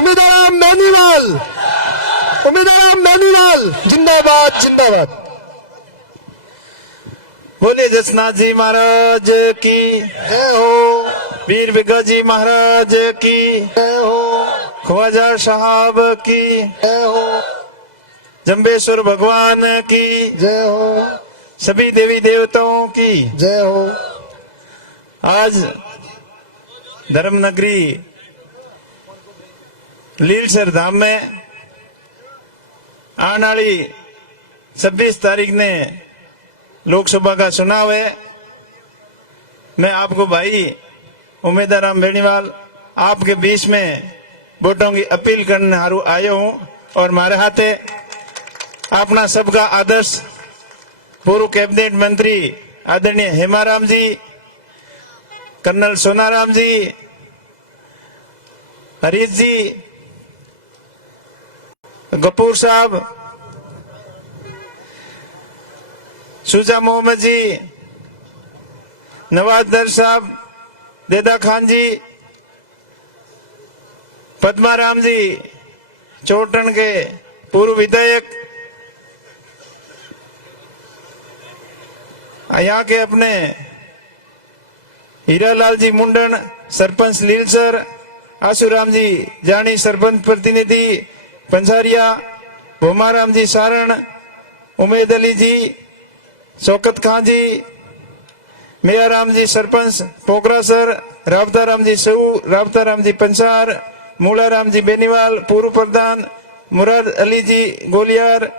उम्मीदवार बेनीवाल, उम्मीदवार बेनीवाल जिंदाबाद जिंदाबाद। बोले जसनाथ जी महाराज की जय हो, वीर बिगा जी महाराज की जय हो, ख्वाजा साहब की जय हो, जम्बेश्वर भगवान की जय हो, सभी देवी देवताओं की जय हो। आज धर्म नगरी लीलसर धाम में आने वाली 26 तारीख ने लोकसभा का चुनाव है। मैं आपको भाई उम्मीदवार राम बेनीवाल आपके बीच में वोटों की अपील करने हारू आयो हूं और हमारे हाथ है अपना सबका आदर्श पूर्व कैबिनेट मंत्री आदरणीय हेमाराम जी, कर्नल सोनाराम जी, हरीश जी, गफूर साहब, शुजा मोहम्मद जी, नवाज दर साहब, देदा खान जी, पद्माराम जी, चोटन के पूर्व विधायक, यहाँ के अपने हीरालाल जी मुंडन सरपंच लीलसर, आशुराम जी जानी सरपंच प्रतिनिधि पंसारिया, भोमाराम जी सारण, उमेद अली जी, शौकत खान जी, मियाराम जी सरपंच पोखरासर, रावताराम जी सऊ, रावताराम जी पंसार, मूलाराम जी बेनीवाल पूर्व प्रधान, मुराद अली जी गोलियार,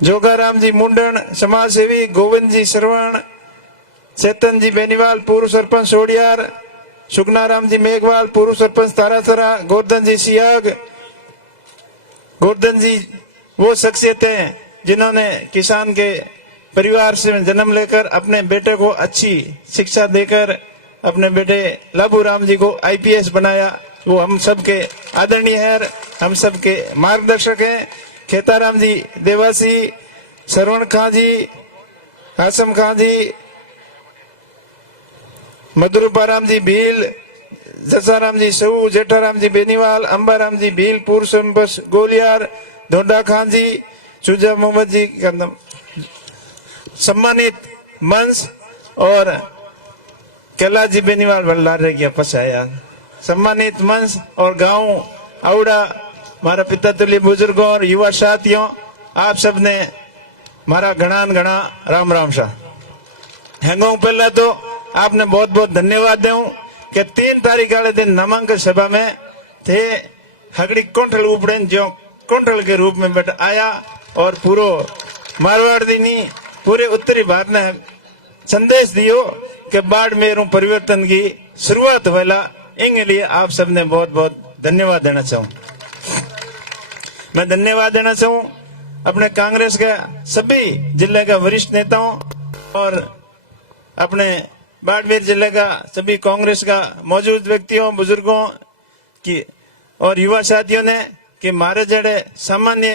जोगाराम जी मुंडन समाज सेवी, गोविंद जी श्रवण, चेतन जी बेनीवाल पूर्व सरपंच सोडियार, सुगनाराम जी मेघवाल पूर्व सरपंच तारासरा, गोवर्धन जी सियाग। गोवर्धन जी वो शख्सियत हैं जिन्होंने किसान के परिवार से जन्म लेकर अपने बेटे को अच्छी शिक्षा देकर अपने बेटे लाभूराम जी को आईपीएस बनाया। वो हम सबके आदरणीय है, हम सबके मार्गदर्शक हैं। खेताराम जी देवासी, श्रवण खां जी, हासम खां जी, मधुरूपाराम जी भील, जसाराम जी सऊ, जेठाराम जी बेनीवाल, अंबाराम जी भील पूर्व सरपंच गोलियार, धोडा खान जी, शुजा मोहम्मद जी का सम्मानित मंच और कैलाश जी बेनीवाल भंडार रह गया पछाया सम्मानित मंच और गांव आवड़ा मारा पिता तुल्य बुजुर्गों और युवा साथियों, आप सबने मारा घना राम राम सा हैंगो। पहला तो आपने बहुत बहुत धन्यवाद दूं कि 3 तारीख वाले दिन नामांकन सभा में थे हगड़ी कोंठल उपड़े जो कोंठल के रूप में बैठ आया और पूरो मारवाड़ दीनी पूरे उत्तरी भारत ने संदेश दियो कि बाड़मेर परिवर्तन की शुरुआत वाला। इनके लिए आप सबने बहुत बहुत धन्यवाद देना चाहूँ। मैं धन्यवाद देना चाहूँ अपने कांग्रेस के सभी जिले के वरिष्ठ नेताओं और अपने बाड़मेर जिले का सभी कांग्रेस का मौजूद व्यक्तियों, बुजुर्गों की और युवा साथियों ने कि मारे जड़े सामान्य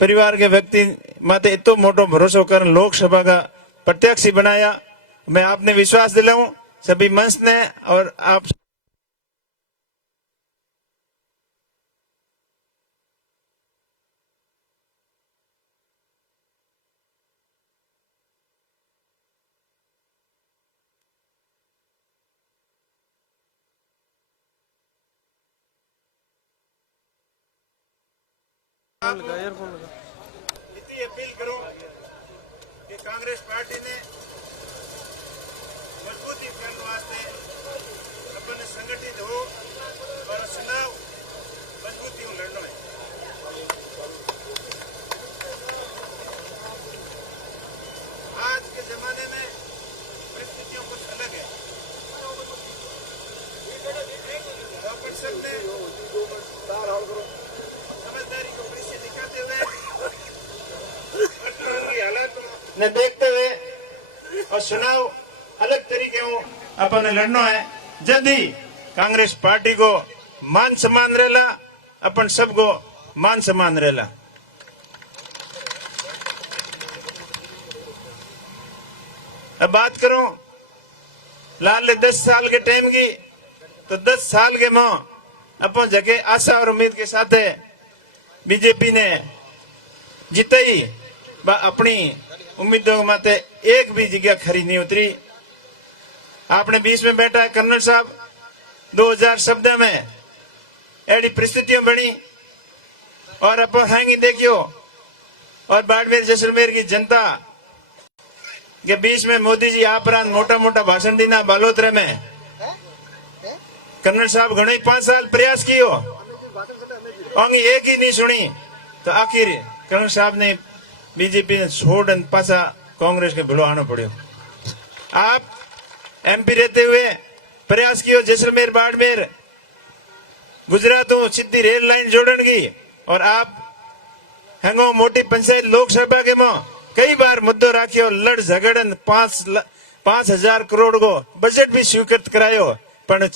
परिवार के व्यक्ति माते इतो मोटो भरोसा कर लोकसभा का प्रत्याशी बनाया। मैं आपने विश्वास दिलाऊं सभी मंच ने और आप इतनी अपील करूं कि कांग्रेस पार्टी ने मजबूती करने वास्ते अपने संगठित हो और चुनाव मजबूती लड़ना है। आज के जमाने में परिस्थितियों कुछ अलग है। अपन सबने समझदारी को परिचय दिखाते हुए ने देखते हुए और चुनाव अलग तरीके हो अपन लड़ना है। जल्दी कांग्रेस पार्टी को मान सम्मान रहेला, अपन सबको मान सम्मान रहेला। अब बात करूं लाल 10 साल के टाइम की तो 10 साल के मां अपन जगह आशा और उम्मीद के साथ बीजेपी ने जीताई अपनी उम्मीदों में एक भी जगह खरी नहीं उतरी। आपने बीच में बैठा है कर्नल साहब, 2000 शब्द में ऐसी परिस्थितियां बनी और अब हैंगी देखियो। और बाड़मेर जैसलमेर की जनता के बीच में मोदी जी आप मोटा मोटा भाषण देना बालोतरे में कर्नल साहब घणे 5 साल प्रयास कियो और एक ही नहीं सुनी, तो आखिर कर्नल साहब ने बीजेपी ने छोड़ पासा कांग्रेस के भिड़ो आना पड़ो। आप एमपी रहते हुए प्रयास कियो जैसलमेर बाड़मेर गुजरात सीधी रेल लाइन जोड़न की, और आप हेंगो मोटी पंचायत लोकसभा के मो कई बार मुद्दो राखियो, लड़ झगड़न 5,000 करोड़ को बजट भी स्वीकृत करायो, पर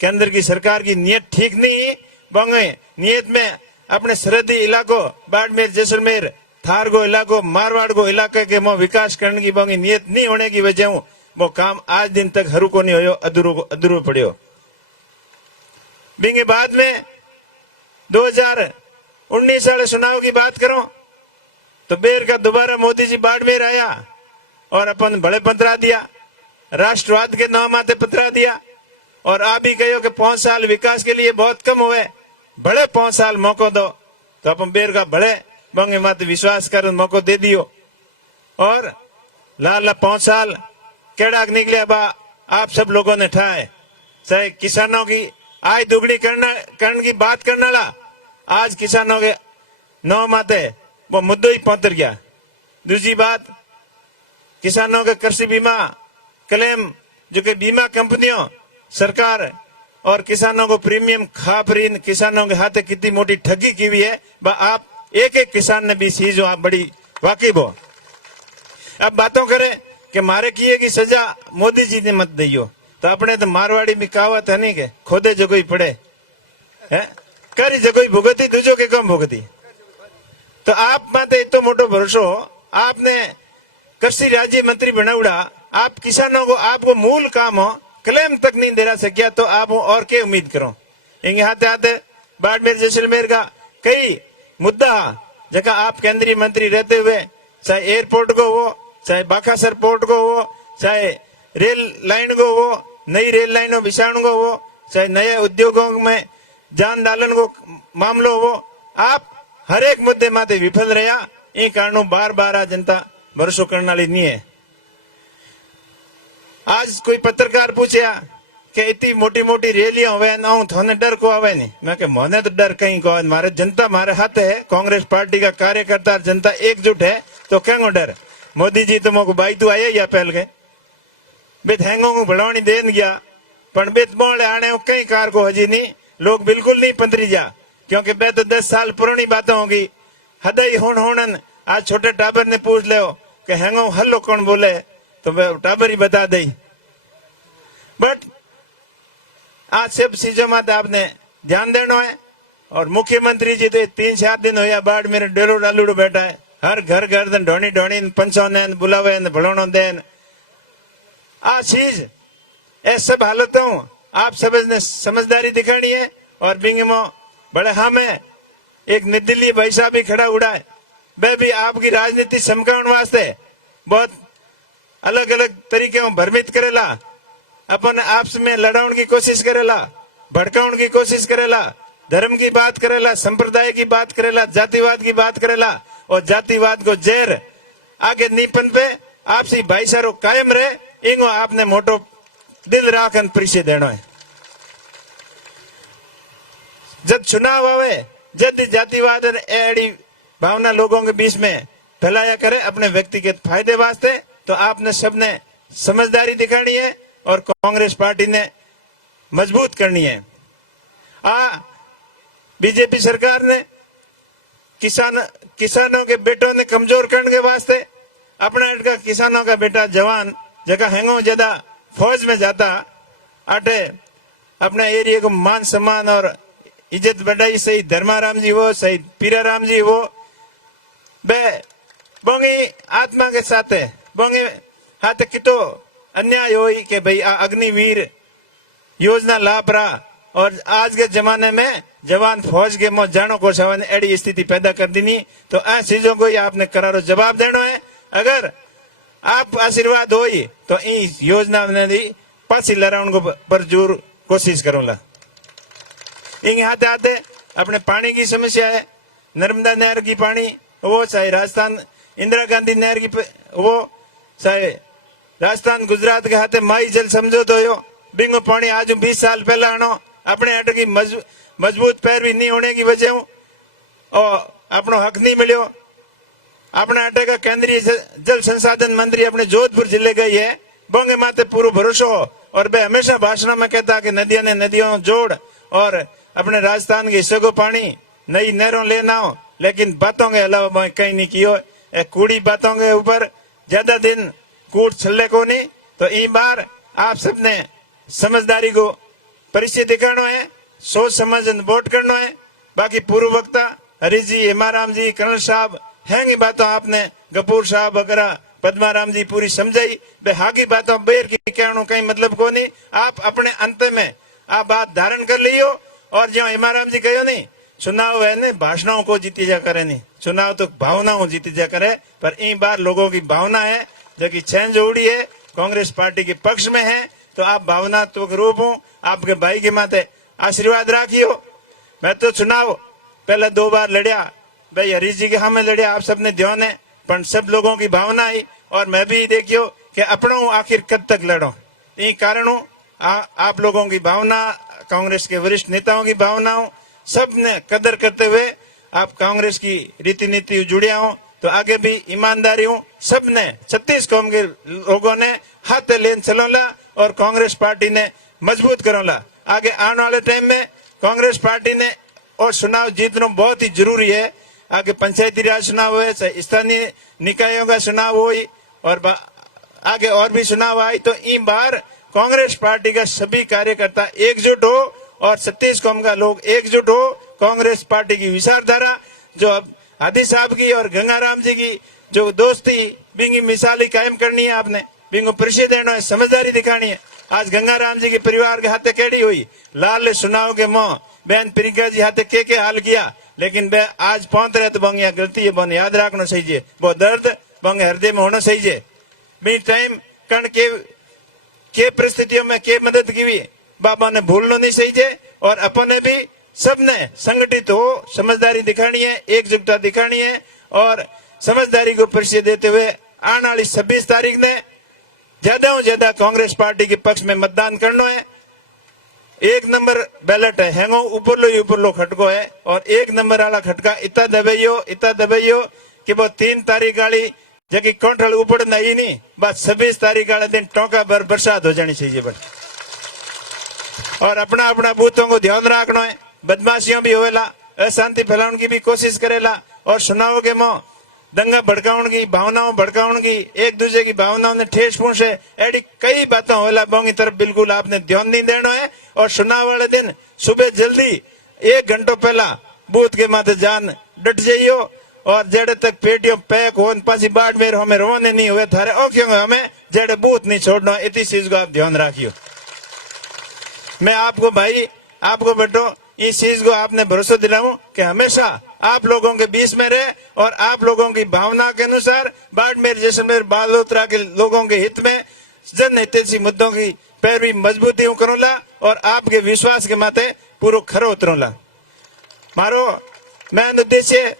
केंद्र की सरकार की नीयत ठीक नहीं बंगे। नीयत में अपने सरहदी इलाकों बाड़मेर जैसलमेर थार गो इलाको मारवाड़ गो इलाके के मो विकास करने की बंगी नीयत नहीं होने की वजह वो काम आज दिन तक हरू को नहीं होयो, अधूरो पड़ियो। बिंगे बाद में 2019 वाले चुनाव की बात करो तो बेर का दोबारा मोदी जी बाड़मेर आया और अपन बड़े पत्रा दिया, राष्ट्रवाद के नाम आते पत्रा दिया, और आप ही कहो कि 5 साल विकास के लिए बहुत कम हुए, बड़े 5 साल मौको दो, तो अपन बेर का बड़े बंगे मत विश्वास कर मौको दे दियो। और लाल 5 साल केड़ा निकले बा आप सब लोगों ने ठाए, चाहे किसानों की आय दुगनी करने की बात करने ला, आज किसानों के नौ माते वो मुद्दों ही पहुंच गया। दूसरी बात, किसानों के कृषि बीमा क्लेम जो कि बीमा कंपनियों सरकार और किसानों को प्रीमियम खापरीन किसानों के हाथ कितनी मोटी ठगी की हुई है, आप एक एक किसान ने भी सीजो आप बड़ी वाकिफ हो। अब बातों करें कि मारे किए की सजा मोदी जी ने मत दियो, तो अपने तो मारवाड़ी में कहावत है नहीं के खोदे जो कोई पड़े है करी जो कोई भुगती दूजो के कम भुगती। तो आप माते इतो मोटो भरोसो, आपने कृषि राज्य मंत्री बनाउड़ा, आप किसानों को आपको मूल काम हो क्लेम तक नहीं दे सकिया, तो आप और क्या उम्मीद करो। इंगे हाथे हाथे बाड़मेर जैसलमेर का कई मुद्दा जगह आप केंद्रीय मंत्री रहते हुए, चाहे एयरपोर्ट को हो, चाहे बाकासर पोर्ट को हो, चाहे रेल लाइन को हो, नई रेल लाइनों बिछाण को हो, चाहे नए उद्योगों में जान डालन को मामलो हो, आप हर एक मुद्दे माते विफल रहा। ये कारणों बार बार आ जनता भरोसो करने वाली नहीं है। आज कोई पत्रकार पूछया कि इतनी मोटी मोटी रैलियां हुए ना थोने डर को आवे नहीं, मैं के मोने तो डर कहीं को, मारे जनता मारे हाथ है, कांग्रेस पार्टी का कार्यकर्ता जनता एकजुट है, तो क्या डर। मोदी जी तो मोको बाई तू आया या पहल के बेत हैंगों को बढ़ावनी देन गया, पर बेत बोले आने कई कार को हजी नहीं, लोग बिल्कुल नहीं पंतरी जा, क्योंकि बे तो 10 साल पुरानी बातें होगी। हदई होन आज छोटे टाबर ने पूछ ले कि हैंगो हल्लो कौन बोले, तो वे टाबर ही बता दे। बट आज सब चीजों में आपने ध्यान देना है। और मुख्यमंत्री जी तो 3-4 दिन होया बाढ़ मेरे डेलो डालूड़ो बैठा है, हर घर घर दिन ढोनी ढोनी पंचों ने बुलावे भड़ोनो देन। आ चीज ए सब हालतों आप सब ने समझदारी दिखानी है। और बिंगमो बड़े हाँ में एक निर्दलीय भाई साहब भी खड़ा उड़ा है, वह भी आपकी राजनीति समकाउन वास्ते बहुत अलग अलग तरीके में भ्रमित करेला, अपन आपस में लड़ाउन की कोशिश करेला, भड़काउन की कोशिश करेला, धर्म की बात करेला, संप्रदाय की बात करेला, जातिवाद की बात करेला, और जातिवाद को जहर आगे नीपन पे आपसी भाईचारो कायम रहे, इंगो आपने मोटो दिल राखन परिचय देना है। जब चुनाव आवे जब जातिवाद एड़ी भावना लोगों के बीच में फैलाया करे अपने व्यक्तिगत फायदे वास्ते, तो आपने सबने समझदारी दिखानी है और कांग्रेस पार्टी ने मजबूत करनी है। बीजेपी सरकार ने किसानों के बेटों ने कमजोर करने के वास्ते अपना इनका किसानों का बेटा जवान जगह हैंगो ज्यादा फौज में जाता आटे अपना एरिया को मान सम्मान और इज्जत बढ़ाई, सही धर्माराम जी हो, सही पीराराम जी हो, बे बोंगी आत्मा के साथ है, बोंगी हाथ कितो अन्याय हो कि भाई अग्निवीर योजना लाभ रहा और आज के जमाने में जवान फौज के मो जानो को सवाने एडी स्थिति पैदा कर दी नहीं। तो आ चीजों को ही आपने करारो जवाब देना है। अगर आप आशीर्वाद हो तो इस योजना ने पासी लड़ाने को पर जोर कोशिश करूंगा। इन आते आते अपने पानी की समस्या है, नर्मदा नहर की पानी वो, चाहे राजस्थान इंदिरा गांधी नहर की वो, चाहे राजस्थान गुजरात के हाथे माई जल समझौतो हो, बिंगो पानी आज 20 साल पहले आनो अपने हट की मजबूत पैरवी नहीं होने की वजह और अपनो हक नहीं मिलो। अपने हटे का केंद्रीय जल संसाधन मंत्री अपने जोधपुर जिले गई है, बोंगे माते पूरा भरोसा हो और वे हमेशा भाषणों में कहता कि नदियों ने नदियों जोड़ और अपने राजस्थान के हिस्से को पानी नई नहरों लेना हो, लेकिन बातों के अलावा कहीं नहीं कियो। कूड़ी बातों के ऊपर ज्यादा दिन कूट छल्ले को नहीं। तो इन बार आप सबने समझदारी को परिचय दिखाना है, सोच समझ वोट करना है। बाकी पूर्व वक्ता हरीश जी, हेमाराम जी, कर्नल साहब हैंगी बातों आपने गपूर साहब वगैरह पद्माराम जी पूरी समझाई। हागी बातों बेर की कहना कहीं मतलब को नहीं। आप अपने अंत में आप बात धारण कर लियो और जो हेमाराम जी कहो नहीं, चुनाव है ने भाषणों को जीती जा करे नहीं, चुनाव तो भावनाओं जीती जा करे। पर इन बार लोगों की भावना है जो कि चेंज उड़ी है, कांग्रेस पार्टी के पक्ष में है। तो आप भावनात्मक रूप हूँ आपके भाई के माथे आशीर्वाद राखियो। मैं तो चुनाव पहले 2 बार लड़िया, भाई हरीश जी के हमें लड़िया, आप सबने ध्यान है, पर सब लोगों की भावना आई और मैं भी देखियो कि अपनों आखिर कब तक लड़ो। इन कारणों आप लोगों की भावना, कांग्रेस के वरिष्ठ नेताओं की भावनाओं सबने कदर करते हुए आप कांग्रेस की रीति नीति जुड़िया हो। तो आगे भी ईमानदारी हूँ, सबने 36 कौम के लोगों ने हाथ लेन चलोला और कांग्रेस पार्टी ने मजबूत करोला। आगे आने वाले टाइम में कांग्रेस पार्टी ने और चुनाव जीतना बहुत ही जरूरी है। आगे पंचायती राज चुनाव हुए, चाहे स्थानीय निकायों का चुनाव हो और आगे और भी चुनाव आए। तो इन बार कांग्रेस पार्टी का सभी कार्यकर्ता एकजुट हो और 36 कौम का लोग एकजुट हो। कांग्रेस पार्टी की विचारधारा जो अब हादी साहब की और गंगाराम जी की जो दोस्ती बिंगी मिसाली कायम करनी है, आपने बिंगो परिचय देना है, समझदारी दिखानी है। आज गंगाराम जी के परिवार के हाथे केड़ी हुई, लाल सुनाओ के मोह बहन प्रियंका जी हाथे के हाल किया, लेकिन बे आज पहुंच रहे तो बंग गलती है, बन याद रखना चाहिए। वो दर्द बंग हृदय में होना चाहिए। बी टाइम कण के परिस्थितियों में के मदद की हुई बाबा ने भूलना नहीं चाहिए। और अपने भी सबने संगठित हो, समझदारी दिखानी है, एकजुटता दिखानी है और समझदारी को परिचय देते हुए आने वाली 26 तारीख ने ज्यादा से ज्यादा कांग्रेस पार्टी के पक्ष में मतदान करना है। 1 नंबर बैलेट है, हैंगो ऊपर लो खटको है और 1 नंबर वाला खटका इतना दबाइयो कि वो 3 तारीख वाली जबकि कंट्रोल ऊपर नहीं नहीं, बस 26 तारीख वाले दिन टोका भर बरसात हो जानी चाहिए। बस और अपना अपना बूथों को ध्यान रखना है। बदमाशियों भी होएला, अशांति फैलाने की भी कोशिश करेला और चुनाव के मोह दंगा भड़काउन की, भावनाओं भड़काउन की, एक दूसरे की भावनाओं ने ठेस पहुंचे, ऐसी कई बातें होएला, बोंगी तरफ बिल्कुल आपने ध्यान नहीं देना है। और चुनाव वाले दिन सुबह जल्दी 1 घंटा पहला बूथ के माथे जान डट जाइयो और जेड़े तक पेटियों पैक हो पासी बाड़मेर हमें रोने नहीं हुए थारे ओ क्यों हमें जेड़े बूथ नहीं छोड़ना, इतनी चीज को आप ध्यान रखियो। मैं आपको भाई, आपको बेटो इस चीज को आपने भरोसा दिलाऊं कि हमेशा आप लोगों के बीच में रहे और आप लोगों की भावना के अनुसार बाड़मेर जैसलमेर बालोतरा के लोगों के हित में जनहितैषी मुद्दों की पैरवी मजबूती करूंगा और आपके विश्वास के माथे पूरा खरो उतरूंगा। मारो मैं उद्देश्य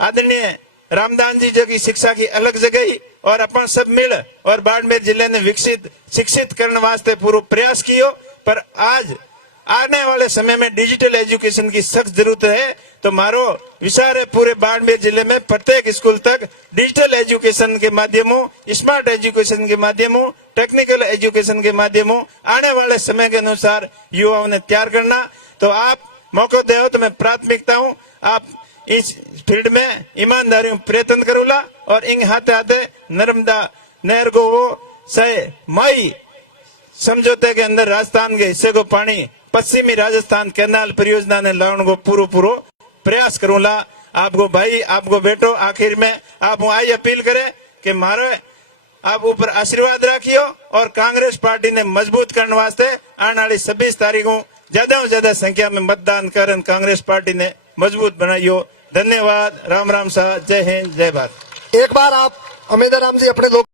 आदरणीय रामदान जी जो की शिक्षा की अलग जगह और अपन सब मिल और बाड़मेर जिले ने विकसित शिक्षित करने वास्ते पूरा प्रयास कियो। पर आज आने वाले समय में डिजिटल एजुकेशन की सख्त जरूरत है। तो मारो विचार है पूरे बाड़मेर जिले में प्रत्येक स्कूल तक डिजिटल एजुकेशन के माध्यमों, स्मार्ट एजुकेशन के माध्यमों, टेक्निकल एजुकेशन के माध्यमों आने वाले समय के अनुसार युवाओं ने तैयार करना। तो आप मौका दे तो मैं प्राथमिकता हूँ आप इस फील्ड में ईमानदारी प्रयत्न करूंगा और इन हाथे हाथे नर्मदा नहर को वो सही मई समझौते के अंदर राजस्थान के हिस्से को पानी पश्चिमी राजस्थान कैनाल परियोजना ने लाने को पूरा प्रयास करूंगा। आपको भाई, आपको बेटो, आखिर में आप आई अपील करें कि मारे आप ऊपर आशीर्वाद रखियो और कांग्रेस पार्टी ने मजबूत करने वास्ते आने वाली 26 तारीखों ज्यादा से ज्यादा संख्या में मतदान कर कांग्रेस पार्टी ने मजबूत बनाइयो। धन्यवाद। राम राम साहब। जय हिंद, जय भारत। एक बार आप अमिताराम जी अपने लोग